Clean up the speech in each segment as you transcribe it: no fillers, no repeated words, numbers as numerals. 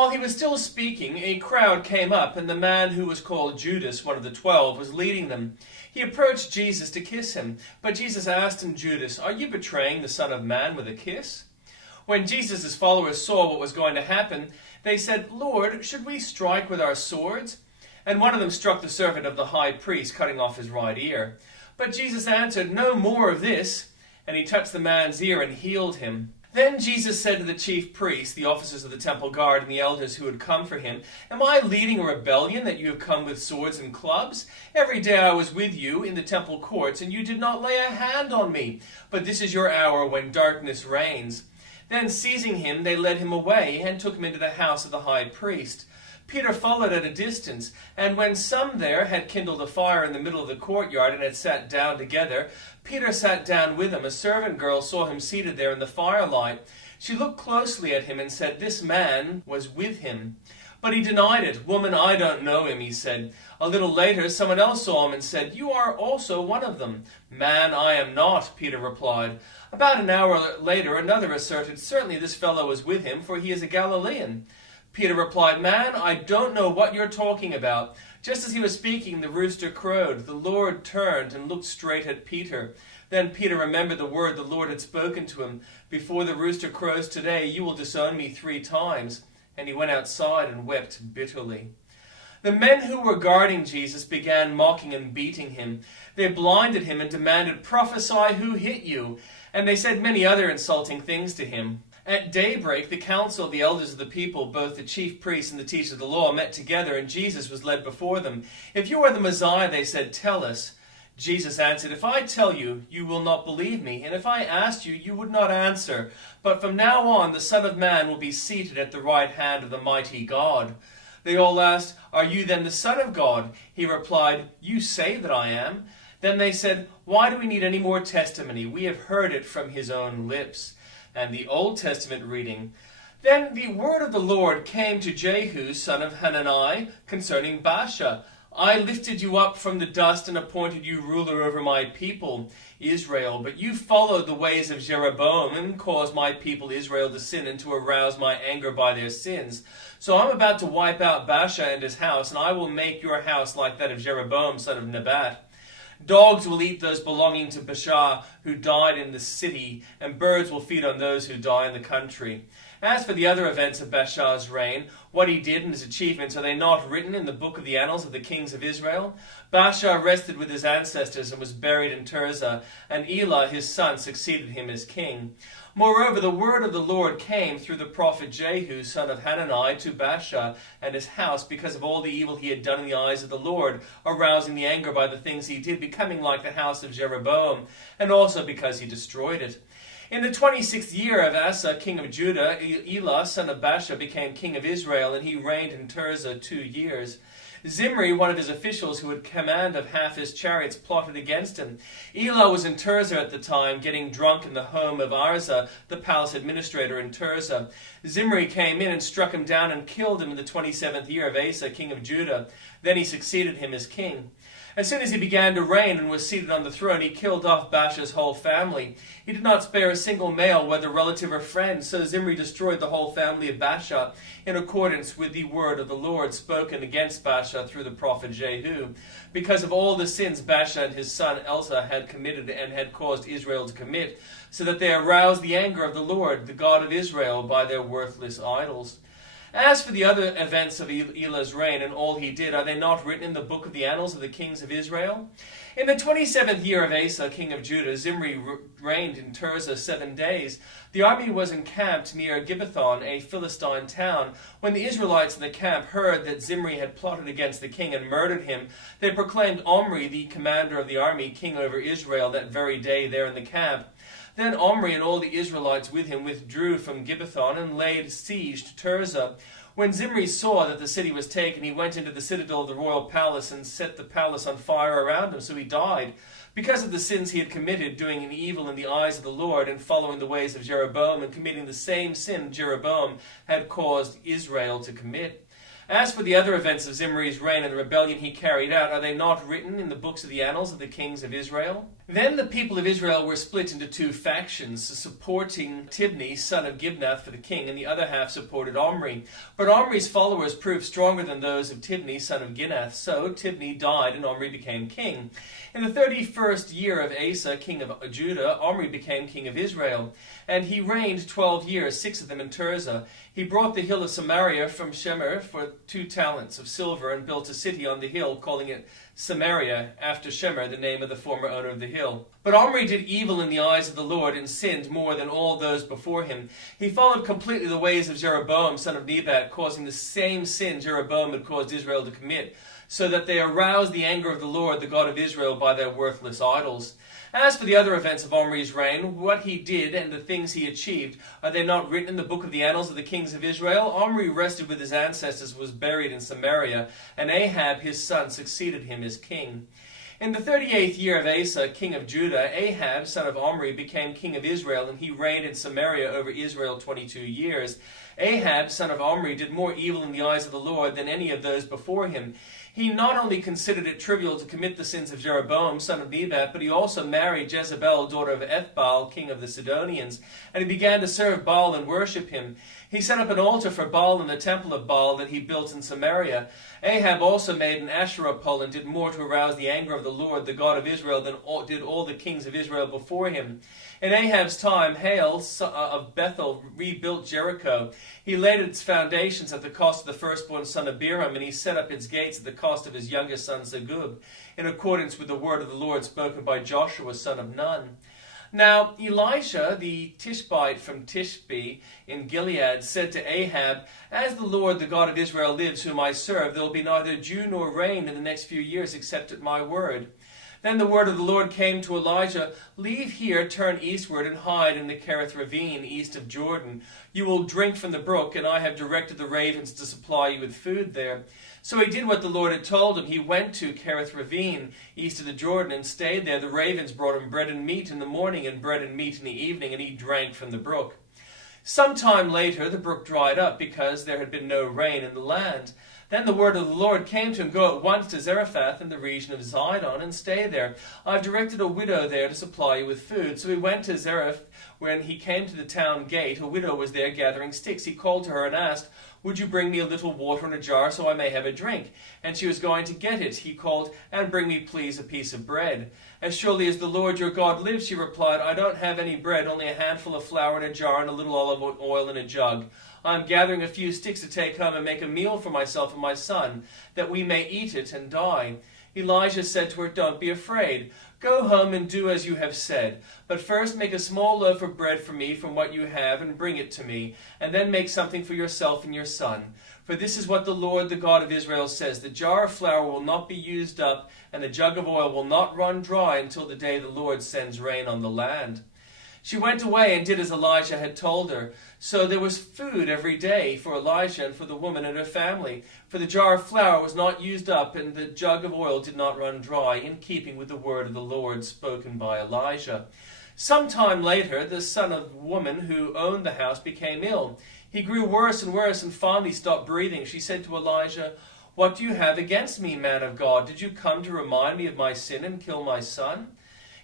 While he was still speaking, a crowd came up, and the man who was called Judas, one of the 12, was leading them. He approached Jesus to kiss him, but Jesus asked him, "Judas, are you betraying the Son of Man with a kiss?" When Jesus' followers saw what was going to happen, they said, "Lord, should we strike with our swords?" And one of them struck the servant of the high priest, cutting off his right ear. But Jesus answered, "No more of this." And he touched the man's ear and healed him. Then Jesus said to the chief priests, the officers of the temple guard, and the elders who had come for him, "Am I leading a rebellion that you have come with swords and clubs? Every day I was with you in the temple courts, and you did not lay a hand on me. But this is your hour when darkness reigns." Then seizing him, they led him away and took him into the house of the high priest. Peter followed at a distance, and when some there had kindled a fire in the middle of the courtyard and had sat down together, Peter sat down with them. A servant girl saw him seated there in the firelight. She looked closely at him and said, "This man was with him." But he denied it. "Woman, I don't know him," he said. A little later, someone else saw him and said, "You are also one of them." "Man, I am not," Peter replied. About an hour later, another asserted, "Certainly this fellow was with him, for he is a Galilean." Peter replied, "Man, I don't know what you're talking about." Just as he was speaking, the rooster crowed. The Lord turned and looked straight at Peter. Then Peter remembered the word the Lord had spoken to him. "Before the rooster crows today, you will disown me 3 times. And he went outside and wept bitterly. The men who were guarding Jesus began mocking and beating him. They blinded him and demanded, "Prophesy, who hit you?" And they said many other insulting things to him. At daybreak, the council of the elders of the people, both the chief priests and the teachers of the law, met together, and Jesus was led before them. "If you are the Messiah," they said, "tell us." Jesus answered, "If I tell you, you will not believe me, and if I asked you, you would not answer. But from now on, the Son of Man will be seated at the right hand of the mighty God." They all asked, "Are you then the Son of God?" He replied, "You say that I am." Then they said, "Why do we need any more testimony? We have heard it from his own lips." And the Old Testament reading. Then the word of the Lord came to Jehu, son of Hanani, concerning Baasha. "I lifted you up from the dust and appointed you ruler over my people, Israel. But you followed the ways of Jeroboam and caused my people Israel to sin and to arouse my anger by their sins. So I'm about to wipe out Baasha and his house, and I will make your house like that of Jeroboam, son of Nebat. Dogs will eat those belonging to Baasha who died in the city, and birds will feed on those who die in the country. As for the other events of Baasha's reign, what he did and his achievements, are they not written in the book of the annals of the kings of Israel? Baasha rested with his ancestors and was buried in Tirzah, and Elah his son succeeded him as king. Moreover, the word of the Lord came through the prophet Jehu, son of Hanani, to Baasha and his house, because of all the evil he had done in the eyes of the Lord, arousing the anger by the things he did, becoming like the house of Jeroboam, and also because he destroyed it. In the 26th year of Asa, king of Judah, Elah, son of Baasha, became king of Israel, and he reigned in Tirzah 2 years. Zimri, one of his officials who had command of half his chariots, plotted against him. Elah was in Tirzah at the time, getting drunk in the home of Arza, the palace administrator in Tirzah. Zimri came in and struck him down and killed him in the 27th year of Asa, king of Judah. Then he succeeded him as king. As soon as he began to reign and was seated on the throne, he killed off Baasha's whole family. He did not spare a single male, whether relative or friend, so Zimri destroyed the whole family of Baasha, in accordance with the word of the Lord spoken against Baasha through the prophet Jehu, because of all the sins Baasha and his son Elsa had committed and had caused Israel to commit, so that they aroused the anger of the Lord, the God of Israel, by their worthless idols. As for the other events of Elah's reign and all he did, are they not written in the book of the annals of the kings of Israel? In the 27th year of Asa, king of Judah, Zimri reigned in Tirzah 7 days. The army was encamped near Gibbethon, a Philistine town. When the Israelites in the camp heard that Zimri had plotted against the king and murdered him, they proclaimed Omri, the commander of the army, king over Israel that very day there in the camp. Then Omri and all the Israelites with him withdrew from Gibbethon and laid siege to Tirzah. When Zimri saw that the city was taken, he went into the citadel of the royal palace and set the palace on fire around him, so he died, because of the sins he had committed, doing an evil in the eyes of the Lord and following the ways of Jeroboam and committing the same sin Jeroboam had caused Israel to commit. As for the other events of Zimri's reign and the rebellion he carried out, are they not written in the books of the annals of the kings of Israel? Then the people of Israel were split into two factions, supporting Tibni, son of Gibnath, for the king, and the other half supported Omri. But Omri's followers proved stronger than those of Tibni, son of Ginath. So Tibni died, and Omri became king. In the 31st year of Asa, king of Judah, Omri became king of Israel. And he reigned 12 years, 6 of them in Tirzah. He brought the hill of Samaria from Shemer for 2 talents of silver, and built a city on the hill, calling it Samaria, after Shemer, the name of the former owner of the hill. But Omri did evil in the eyes of the Lord, and sinned more than all those before him. He followed completely the ways of Jeroboam, son of Nebat, causing the same sin Jeroboam had caused Israel to commit, so that they aroused the anger of the Lord, the God of Israel, by their worthless idols. As for the other events of Omri's reign, what he did and the things he achieved, are they not written in the book of the annals of the kings of Israel? Omri rested with his ancestors, was buried in Samaria, and Ahab his son succeeded him as king. In the 38th year of Asa, king of Judah, Ahab, son of Omri, became king of Israel, and he reigned in Samaria over Israel 22 years. Ahab, son of Omri, did more evil in the eyes of the Lord than any of those before him. He not only considered it trivial to commit the sins of Jeroboam, son of Nebat, but he also married Jezebel, daughter of Ethbaal, king of the Sidonians, and he began to serve Baal and worship him. He set up an altar for Baal in the temple of Baal that he built in Samaria. Ahab also made an Asherah pole and did more to arouse the anger of the Lord, the God of Israel, than did all the kings of Israel before him. In Ahab's time, Hael of Bethel rebuilt Jericho. He laid its foundations at the cost of the firstborn son of Biram, and he set up its gates at the cost of his youngest son Segub, in accordance with the word of the Lord spoken by Joshua, son of Nun. Now Elisha, the Tishbite from Tishbe in Gilead, said to Ahab, "As the Lord, the God of Israel, lives, whom I serve, there will be neither dew nor rain in the next few years except at my word." Then the word of the Lord came to Elijah, "Leave here, turn eastward, and hide in the Kerith ravine east of Jordan. You will drink from the brook, and I have directed the ravens to supply you with food there." So he did what the Lord had told him. He went to Kerith ravine east of the Jordan and stayed there. The ravens brought him bread and meat in the morning and bread and meat in the evening, and he drank from the brook. Some time later the brook dried up because there had been no rain in the land. Then the word of the Lord came to him, "Go at once to Zarephath in the region of Zidon and stay there. I've directed a widow there to supply you with food." So he went to Zarephath. When he came to the town gate, a widow was there gathering sticks. He called to her and asked, "Would you bring me a little water in a jar so I may have a drink?" And she was going to get it. He called, "And bring me please a piece of bread." "As surely as the Lord your God lives," she replied, "I don't have any bread, only a handful of flour in a jar and a little olive oil in a jug. I am gathering a few sticks to take home and make a meal for myself and my son, that we may eat it and die." Elijah said to her, "Don't be afraid. Go home and do as you have said. But first make a small loaf of bread for me from what you have and bring it to me, and then make something for yourself and your son. For this is what the Lord, the God of Israel, says, the jar of flour will not be used up, and the jug of oil will not run dry until the day the Lord sends rain on the land." She went away and did as Elijah had told her. So there was food every day for Elijah and for the woman and her family. For the jar of flour was not used up, and the jug of oil did not run dry, in keeping with the word of the Lord spoken by Elijah. Some time later, the son of the woman who owned the house became ill. He grew worse and worse and finally stopped breathing. She said to Elijah, "What do you have against me, man of God? Did you come to remind me of my sin and kill my son?"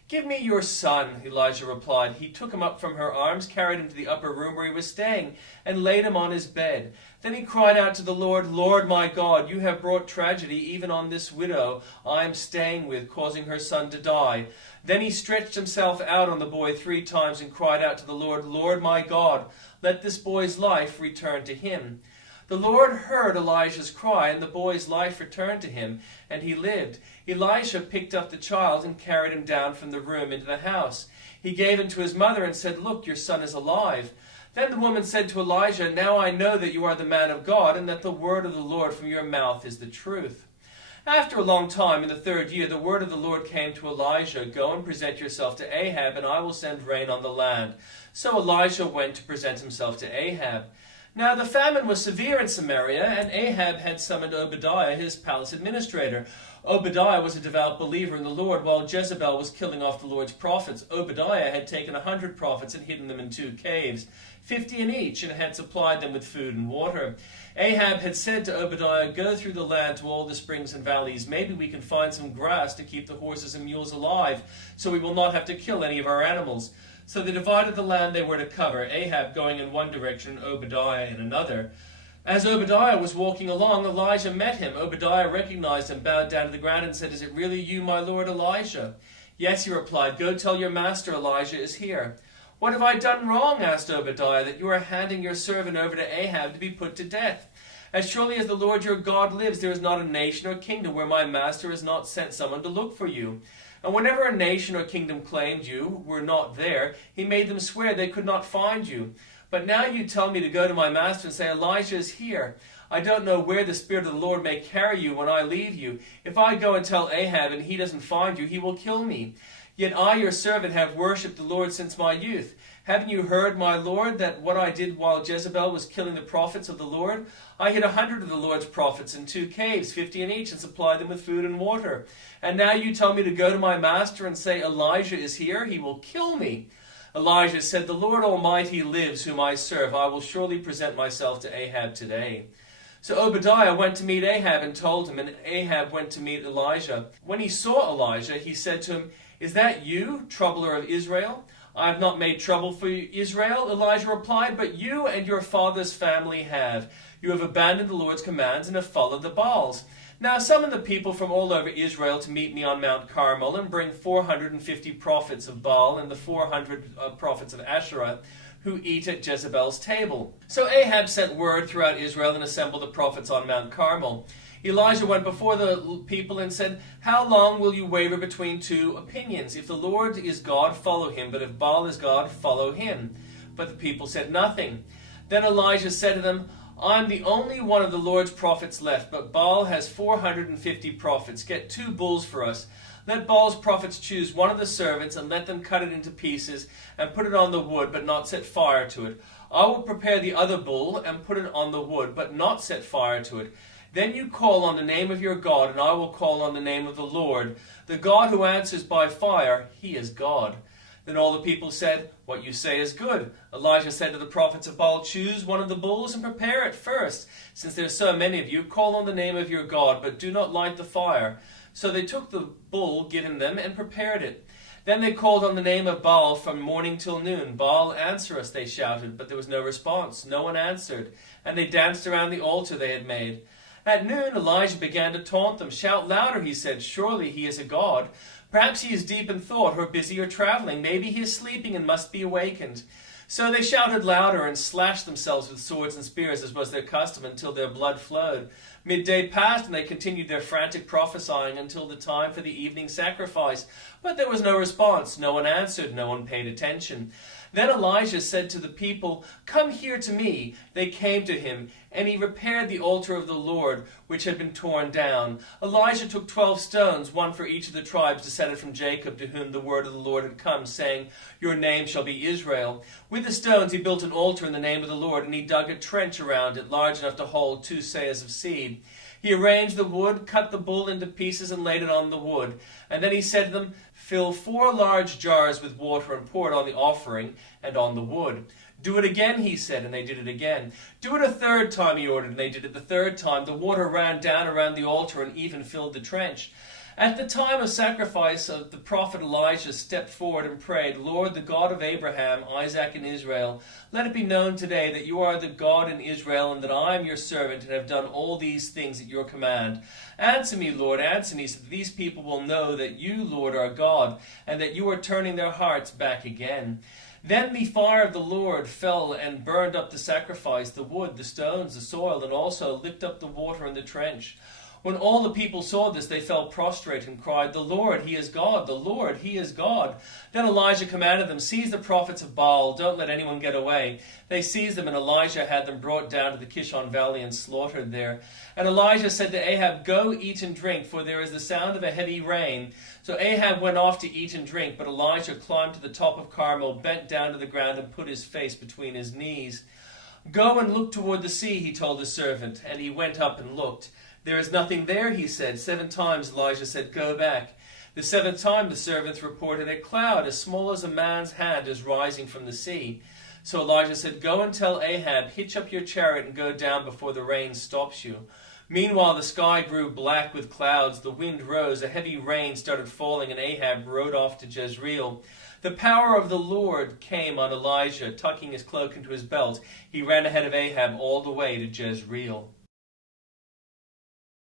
"Give me your son," Elijah replied. He took him up from her arms, carried him to the upper room where he was staying, and laid him on his bed. Then he cried out to the Lord, "Lord my God, you have brought tragedy even on this widow I am staying with, causing her son to die." Then he stretched himself out on the boy 3 times and cried out to the Lord, "Lord my God, let this boy's life return to him." The Lord heard Elijah's cry, and the boy's life returned to him, and he lived. Elisha picked up the child and carried him down from the room into the house. He gave him to his mother and said, "Look, your son is alive." Then the woman said to Elijah, "Now I know that you are the man of God, and that the word of the Lord from your mouth is the truth." After a long time, in the 3rd year, the word of the Lord came to Elijah, "Go and present yourself to Ahab, and I will send rain on the land." So Elijah went to present himself to Ahab. Now the famine was severe in Samaria, and Ahab had summoned Obadiah, his palace administrator. Obadiah was a devout believer in the Lord, while Jezebel was killing off the Lord's prophets. Obadiah had taken 100 prophets and hidden them in 2 caves. 50 in each, and had supplied them with food and water. Ahab had said to Obadiah, "Go through the land to all the springs and valleys. Maybe we can find some grass to keep the horses and mules alive, so we will not have to kill any of our animals." So they divided the land they were to cover, Ahab going in one direction, Obadiah in another. As Obadiah was walking along, Elijah met him. Obadiah recognized him, bowed down to the ground, and said, "Is it really you, my lord Elijah?" "Yes," he replied. "Go tell your master Elijah is here." "What have I done wrong?" asked Obadiah, "that you are handing your servant over to Ahab to be put to death? As surely as the Lord your God lives, there is not a nation or kingdom where my master has not sent someone to look for you. And whenever a nation or kingdom claimed you were not there, he made them swear they could not find you. But now you tell me to go to my master and say, 'Elijah is here.' I don't know where the Spirit of the Lord may carry you when I leave you. If I go and tell Ahab and he doesn't find you, he will kill me. Yet I, your servant, have worshipped the Lord since my youth. Haven't you heard, my Lord, that what I did while Jezebel was killing the prophets of the Lord? I hid 100 of the Lord's prophets in 2 caves, 50 in each, and supplied them with food and water. And now you tell me to go to my master and say, 'Elijah is here,' he will kill me." Elijah said, "The Lord Almighty lives, whom I serve. I will surely present myself to Ahab today." So Obadiah went to meet Ahab and told him, and Ahab went to meet Elijah. When he saw Elijah, he said to him, "Is that you, troubler of Israel?" "I have not made trouble for Israel," Elijah replied, "but you and your father's family have. You have abandoned the Lord's commands and have followed the Baals. Now summon the people from all over Israel to meet me on Mount Carmel, and bring 450 prophets of Baal and the 400 prophets of Asherah, who eat at Jezebel's table." So Ahab sent word throughout Israel and assembled the prophets on Mount Carmel. Elijah went before the people and said, "How long will you waver between two opinions? If the Lord is God, follow him, but if Baal is God, follow him." But the people said nothing. Then Elijah said to them, "I'm the only one of the Lord's prophets left, but Baal has 450 prophets. Get 2 bulls for us. Let Baal's prophets choose one of the servants, and let them cut it into pieces and put it on the wood, but not set fire to it. I will prepare the other bull and put it on the wood, but not set fire to it. Then you call on the name of your God, and I will call on the name of the Lord. The God who answers by fire, he is God." Then all the people said, "What you say is good." Elijah said to the prophets of Baal, "Choose one of the bulls and prepare it first. Since there are so many of you, call on the name of your God, but do not light the fire." So they took the bull given them and prepared it. Then they called on the name of Baal from morning till noon. "Baal, answer us," they shouted, but there was no response. No one answered, and they danced around the altar they had made. At noon, Elijah began to taunt them. "Shout louder," he said. "Surely he is a god. Perhaps he is deep in thought, or busy or traveling. Maybe he is sleeping and must be awakened." So they shouted louder and slashed themselves with swords and spears, as was their custom, until their blood flowed. Midday passed, and they continued their frantic prophesying until the time for the evening sacrifice. But there was no response. No one answered. No one paid attention. Then Elijah said to the people, "Come here to me." They came to him, and he repaired the altar of the Lord, which had been torn down. Elijah took 12 stones, one for each of the tribes descended from Jacob, to whom the word of the Lord had come, saying, "Your name shall be Israel." With the stones he built an altar in the name of the Lord, and he dug a trench around it, large enough to hold 2 seahs of seed. He arranged the wood, cut the bull into pieces, and laid it on the wood. And then he said to them, "Fill 4 large jars with water and pour it on the offering and on the wood." "Do it again," he said, and they did it again. "Do it a 3rd time," he ordered, and they did it the 3rd time. The water ran down around the altar and even filled the trench. At the time of sacrifice, the prophet Elijah stepped forward and prayed, "Lord, the God of Abraham, Isaac, and Israel, let it be known today that you are the God in Israel, and that I am your servant and have done all these things at your command. Answer me, Lord, answer me, so that these people will know that you, Lord, are God, and that you are turning their hearts back again." Then the fire of the Lord fell and burned up the sacrifice, the wood, the stones, the soil, and also licked up the water in the trench. When all the people saw this, they fell prostrate and cried, "The Lord, he is God! The Lord, he is God!" Then Elijah commanded them, "Seize the prophets of Baal, don't let anyone get away." They seized them, and Elijah had them brought down to the Kishon Valley and slaughtered there. And Elijah said to Ahab, "Go eat and drink, for there is the sound of a heavy rain." So Ahab went off to eat and drink, but Elijah climbed to the top of Carmel, bent down to the ground, and put his face between his knees. "Go and look toward the sea," he told his servant, and he went up and looked. "There is nothing there," he said. 7 times Elijah said, "Go back." The 7th time the servants reported, "A cloud as small as a man's hand is rising from the sea." So Elijah said, "Go and tell Ahab, hitch up your chariot and go down before the rain stops you." Meanwhile the sky grew black with clouds, the wind rose, a heavy rain started falling, and Ahab rode off to Jezreel. The power of the Lord came on Elijah. Tucking his cloak into his belt, he ran ahead of Ahab all the way to Jezreel.